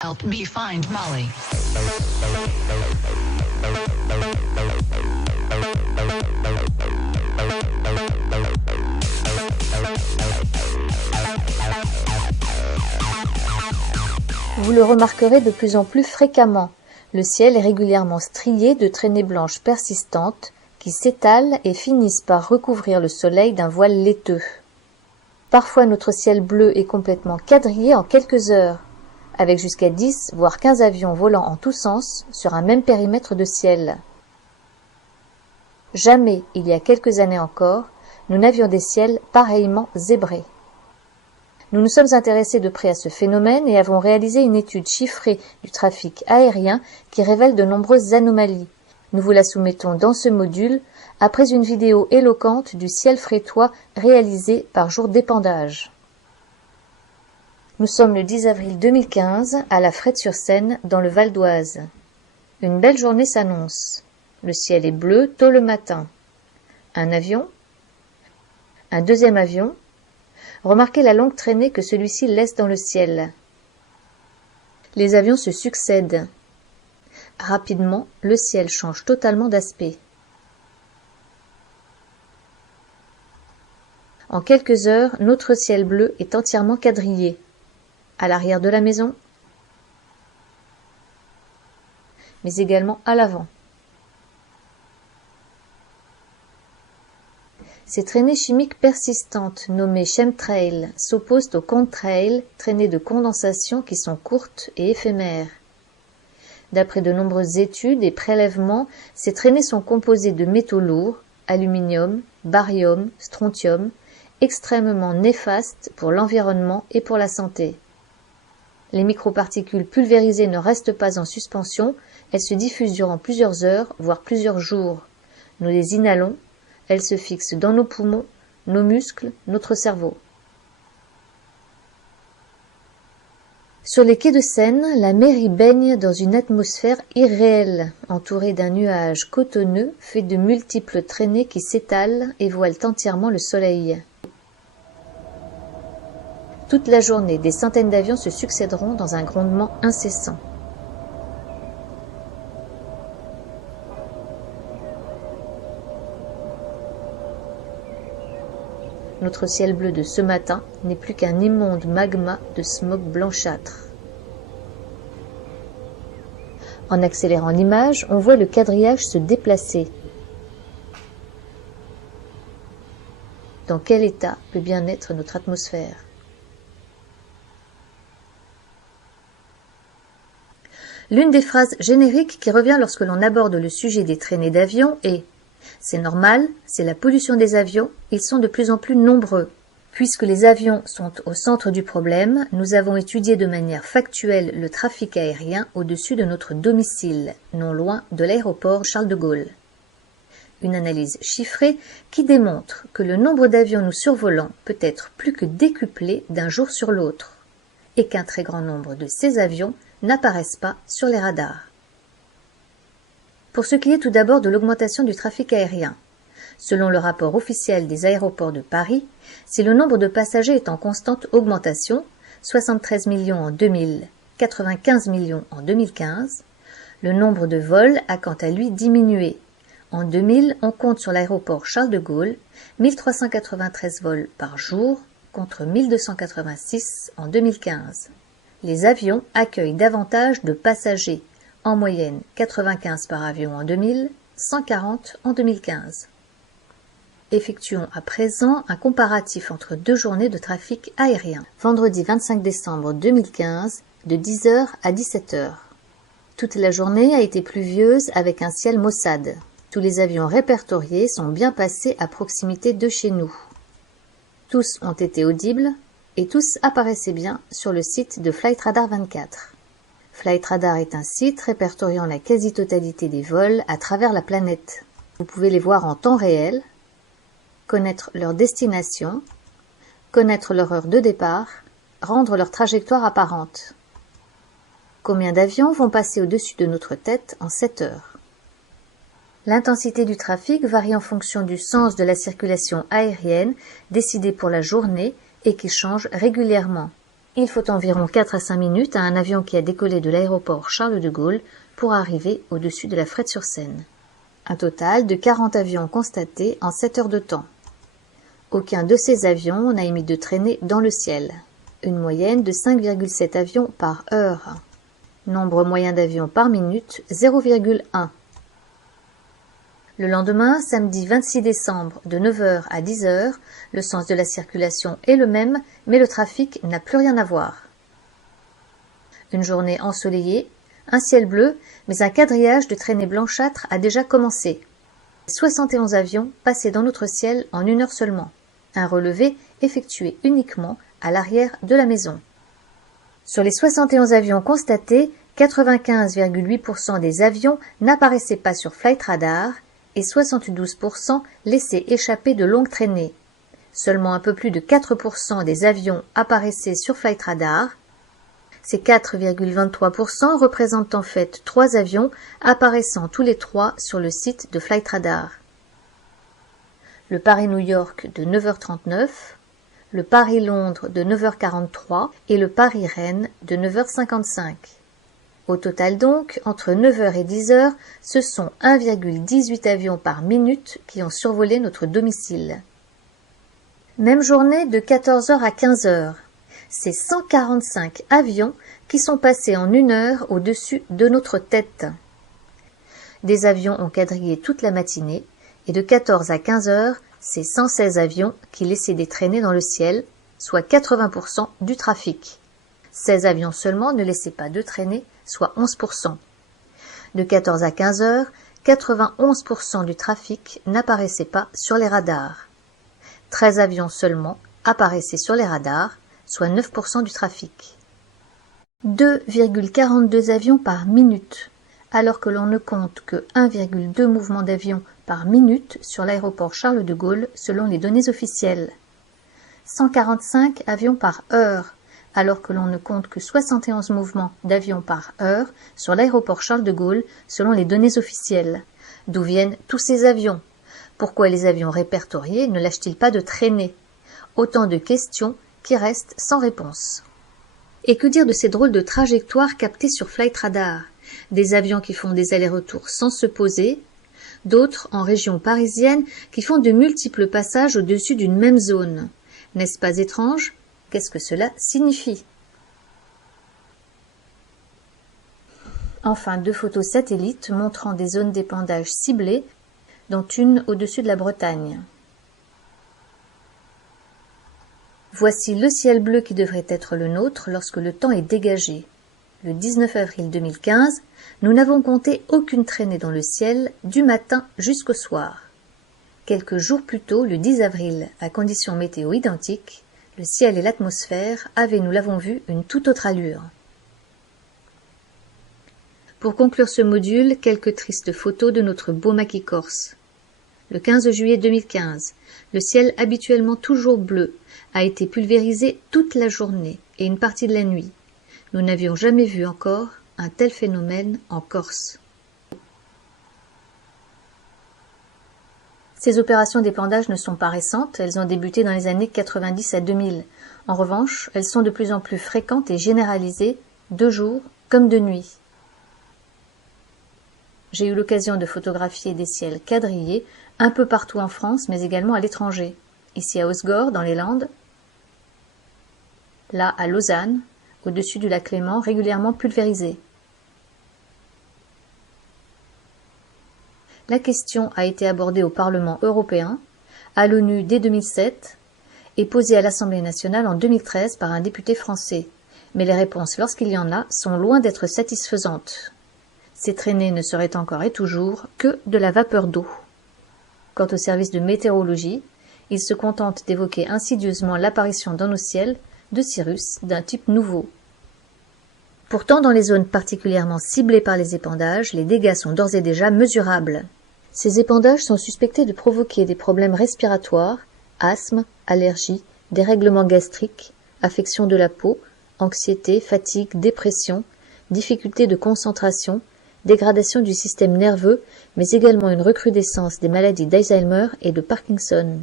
Help me find Molly. Vous le remarquerez de plus en plus fréquemment. Le ciel est régulièrement strié de traînées blanches persistantes qui s'étalent et finissent par recouvrir le soleil d'un voile laiteux. Parfois notre ciel bleu est complètement quadrillé en quelques heures, avec jusqu'à 10 voire 15 avions volant en tous sens sur un même périmètre de ciel. Jamais, il y a quelques années encore, nous n'avions des ciels pareillement zébrés. Nous nous sommes intéressés de près à ce phénomène et avons réalisé une étude chiffrée du trafic aérien qui révèle de nombreuses anomalies. Nous vous la soumettons dans ce module, après une vidéo éloquente du ciel frétois réalisée par jour d'épandage. Nous sommes le 10 avril 2015 à La Frette-sur-Seine dans le Val d'Oise. Une belle journée s'annonce. Le ciel est bleu tôt le matin. Un avion, un deuxième avion. Remarquez la longue traînée que celui-ci laisse dans le ciel. Les avions se succèdent. Rapidement, le ciel change totalement d'aspect. En quelques heures, notre ciel bleu est entièrement quadrillé. À l'arrière de la maison, mais également à l'avant. Ces traînées chimiques persistantes, nommées chemtrails, s'opposent aux contrails, traînées de condensation qui sont courtes et éphémères. D'après de nombreuses études et prélèvements, ces traînées sont composées de métaux lourds, aluminium, barium, strontium, extrêmement néfastes pour l'environnement et pour la santé. Les microparticules pulvérisées ne restent pas en suspension, elles se diffusent durant plusieurs heures, voire plusieurs jours. Nous les inhalons, elles se fixent dans nos poumons, nos muscles, notre cerveau. Sur les quais de Seine, la mer y baigne dans une atmosphère irréelle, entourée d'un nuage cotonneux fait de multiples traînées qui s'étalent et voilent entièrement le soleil. Toute la journée, des centaines d'avions se succéderont dans un grondement incessant. Notre ciel bleu de ce matin n'est plus qu'un immonde magma de smog blanchâtre. En accélérant l'image, on voit le quadrillage se déplacer. Dans quel état peut bien être notre atmosphère ? L'une des phrases génériques qui revient lorsque l'on aborde le sujet des traînées d'avions est « C'est normal, c'est la pollution des avions, ils sont de plus en plus nombreux. » Puisque les avions sont au centre du problème, nous avons étudié de manière factuelle le trafic aérien au-dessus de notre domicile, non loin de l'aéroport Charles de Gaulle. Une analyse chiffrée qui démontre que le nombre d'avions nous survolant peut être plus que décuplé d'un jour sur l'autre, et qu'un très grand nombre de ces avions n'apparaissent pas sur les radars. Pour ce qui est tout d'abord de l'augmentation du trafic aérien, selon le rapport officiel des aéroports de Paris, si le nombre de passagers est en constante augmentation, 73 millions en 2000, 95 millions en 2015, le nombre de vols a quant à lui diminué. En 2000, on compte sur l'aéroport Charles de Gaulle 1393 vols par jour contre 1286 en 2015. Les avions accueillent davantage de passagers, en moyenne 95 par avion en 2000, 140 en 2015. Effectuons à présent un comparatif entre deux journées de trafic aérien. Vendredi 25 décembre 2015, de 10h à 17h. Toute la journée a été pluvieuse avec un ciel maussade. Tous les avions répertoriés sont bien passés à proximité de chez nous. Tous ont été audibles, et tous apparaissaient bien sur le site de Flightradar 24. Flightradar est un site répertoriant la quasi-totalité des vols à travers la planète. Vous pouvez les voir en temps réel, connaître leur destination, connaître leur heure de départ, rendre leur trajectoire apparente. Combien d'avions vont passer au-dessus de notre tête en 7 heures? L'intensité du trafic varie en fonction du sens de la circulation aérienne décidée pour la journée et qui change régulièrement. Il faut environ 4 à 5 minutes à un avion qui a décollé de l'aéroport Charles de Gaulle pour arriver au-dessus de la Fret-sur-Seine. Un total de 40 avions constatés en 7 heures de temps. Aucun de ces avions n'a émis de traînée dans le ciel. Une moyenne de 5,7 avions par heure. Nombre moyen d'avions par minute, 0,1. Le lendemain, samedi 26 décembre, de 9h à 10h, le sens de la circulation est le même, mais le trafic n'a plus rien à voir. Une journée ensoleillée, un ciel bleu, mais un quadrillage de traînées blanchâtres a déjà commencé. 71 avions passés dans notre ciel en 1 heure seulement. Un relevé effectué uniquement à l'arrière de la maison. Sur les 71 avions constatés, 95,8% des avions n'apparaissaient pas sur Flight Radar et 72% laissaient échapper de longues traînées. Seulement un peu plus de 4% des avions apparaissaient sur Flight Radar. Ces 4,23% représentent en fait 3 avions apparaissant tous les 3 sur le site de Flight Radar. Le Paris-New York de 9h39, le Paris-Londres de 9h43 et le Paris-Rennes de 9h55. Au total donc, entre 9h et 10h, ce sont 1,18 avions par minute qui ont survolé notre domicile. Même journée de 14h à 15h. C'est 145 avions qui sont passés en 1 heure au-dessus de notre tête. Des avions ont quadrillé toute la matinée et de 14 à 15 heures, c'est 116 avions qui laissaient des traînées dans le ciel, soit 80% du trafic. 16 avions seulement ne laissaient pas de traînées, soit 11%. De 14 à 15 heures, 91% du trafic n'apparaissait pas sur les radars. 13 avions seulement apparaissaient sur les radars, soit 9% du trafic. 2,42 avions par minute, alors que l'on ne compte que 1,2 mouvements d'avions par minute sur l'aéroport Charles de Gaulle selon les données officielles. 145 avions par heure, alors que l'on ne compte que 71 mouvements d'avions par heure sur l'aéroport Charles de Gaulle selon les données officielles. D'où viennent tous ces avions? Pourquoi les avions répertoriés ne lâchent-ils pas de traînées? Autant de questions qui restent sans réponse. Et que dire de ces drôles de trajectoires captées sur Flight Radar? Des avions qui font des allers-retours sans se poser, d'autres en région parisienne qui font de multiples passages au-dessus d'une même zone. N'est-ce pas étrange? Qu'est-ce que cela signifie? Enfin, 2 photos satellites montrant des zones d'épandage ciblées, dont une au-dessus de la Bretagne. Voici le ciel bleu qui devrait être le nôtre lorsque le temps est dégagé. Le 19 avril 2015, nous n'avons compté aucune traînée dans le ciel du matin jusqu'au soir. Quelques jours plus tôt, le 10 avril, à conditions météo identiques, le ciel et l'atmosphère avaient, nous l'avons vu, une toute autre allure. Pour conclure ce module, quelques tristes photos de notre beau maquis corse. Le 15 juillet 2015, le ciel habituellement toujours bleu a été pulvérisé toute la journée et une partie de la nuit. Nous n'avions jamais vu encore un tel phénomène en Corse. Ces opérations d'épandage ne sont pas récentes, elles ont débuté dans les années 90 à 2000. En revanche, elles sont de plus en plus fréquentes et généralisées, de jour comme de nuit. J'ai eu l'occasion de photographier des ciels quadrillés un peu partout en France, mais également à l'étranger. Ici à Osgore, dans les Landes, là à Lausanne, au-dessus du lac Léman, régulièrement pulvérisé. La question a été abordée au Parlement européen, à l'ONU dès 2007 et posée à l'Assemblée nationale en 2013 par un député français. Mais les réponses, lorsqu'il y en a, sont loin d'être satisfaisantes. Ces traînées ne seraient encore et toujours que de la vapeur d'eau. Quant au service de météorologie, il se contente d'évoquer insidieusement l'apparition dans nos ciels de cirrus d'un type nouveau. Pourtant, dans les zones particulièrement ciblées par les épandages, les dégâts sont d'ores et déjà mesurables. Ces épandages sont suspectés de provoquer des problèmes respiratoires, asthme, allergies, dérèglements gastriques, affections de la peau, anxiété, fatigue, dépression, difficultés de concentration, dégradation du système nerveux, mais également une recrudescence des maladies d'Alzheimer et de Parkinson.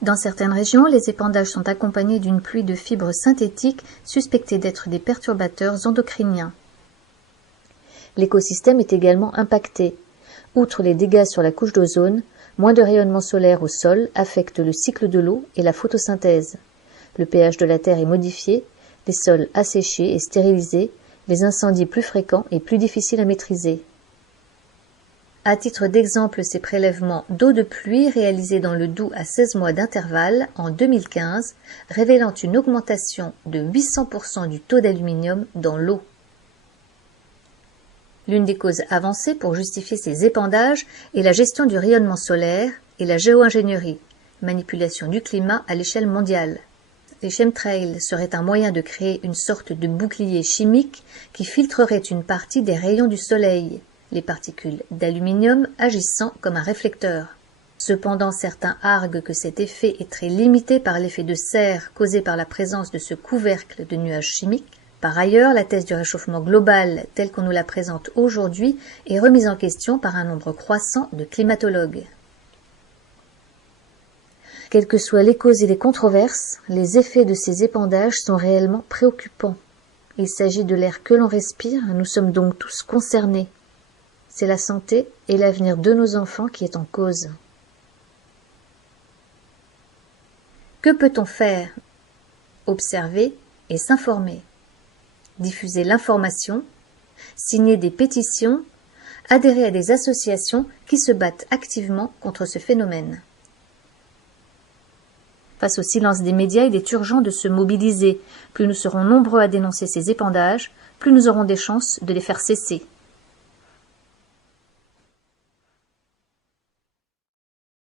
Dans certaines régions, les épandages sont accompagnés d'une pluie de fibres synthétiques suspectées d'être des perturbateurs endocriniens. L'écosystème est également impacté. Outre les dégâts sur la couche d'ozone, moins de rayonnement solaire au sol affecte le cycle de l'eau et la photosynthèse. Le pH de la terre est modifié, les sols asséchés et stérilisés, les incendies plus fréquents et plus difficiles à maîtriser. À titre d'exemple, ces prélèvements d'eau de pluie réalisés dans le Doubs à 16 mois d'intervalle en 2015, révélant une augmentation de 800% du taux d'aluminium dans l'eau. L'une des causes avancées pour justifier ces épandages est la gestion du rayonnement solaire et la géo-ingénierie, manipulation du climat à l'échelle mondiale. Les chemtrails seraient un moyen de créer une sorte de bouclier chimique qui filtrerait une partie des rayons du soleil, les particules d'aluminium agissant comme un réflecteur. Cependant, certains arguent que cet effet est très limité par l'effet de serre causé par la présence de ce couvercle de nuages chimiques. Par ailleurs, la thèse du réchauffement global, telle qu'on nous la présente aujourd'hui, est remise en question par un nombre croissant de climatologues. Quelles que soient les causes et les controverses, les effets de ces épandages sont réellement préoccupants. Il s'agit de l'air que l'on respire, nous sommes donc tous concernés. C'est la santé et l'avenir de nos enfants qui est en cause. Que peut-on faire? Observer et s'informer. Diffuser l'information, signer des pétitions, adhérer à des associations qui se battent activement contre ce phénomène. Face au silence des médias, il est urgent de se mobiliser. Plus nous serons nombreux à dénoncer ces épandages, plus nous aurons des chances de les faire cesser.